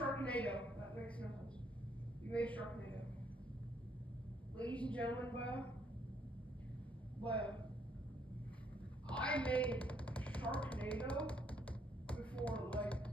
Sharknado. That makes no sense. You made Sharknado. Ladies and gentlemen, I made Sharknado before, like,